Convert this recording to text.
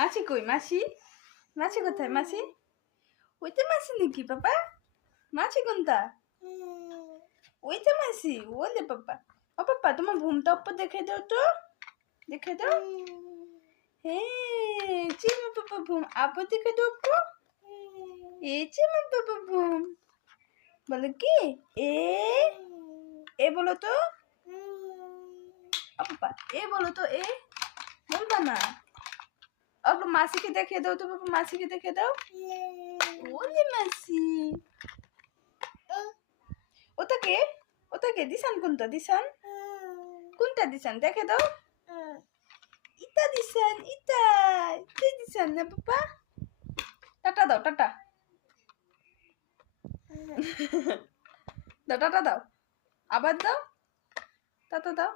মাসি কই মাসি? মাসি কোথায় মাসি? ওইটা মাসি নাকি পাপা? মাসি কোনটা? ওইটা মাসি? ওলে পাপা। ও পাপা তোমার ঘুমটা উপর দেখে দাও তো, দেখে দাও। হ্যাঁ চিমা পাপা ঘুম আবার দেখে দাও তো। এই চিমা পাপা ঘুম বলে কি এ বলো তো। ও পাপা এ বলো তো, এ বলবা না। अब मासी के देखे दो तो पापा मासी के देखे दो। ओले मासी ওটাকে ওটাকে দিশান কোনটা? দিশান কোনটা? দিশান দেখে দাও। ইটা দিশান, ইটা দিশান না পাপা। টাটা দাও, টাটা দাও, টাটা দাও, আবার দাও, টাটা দাও।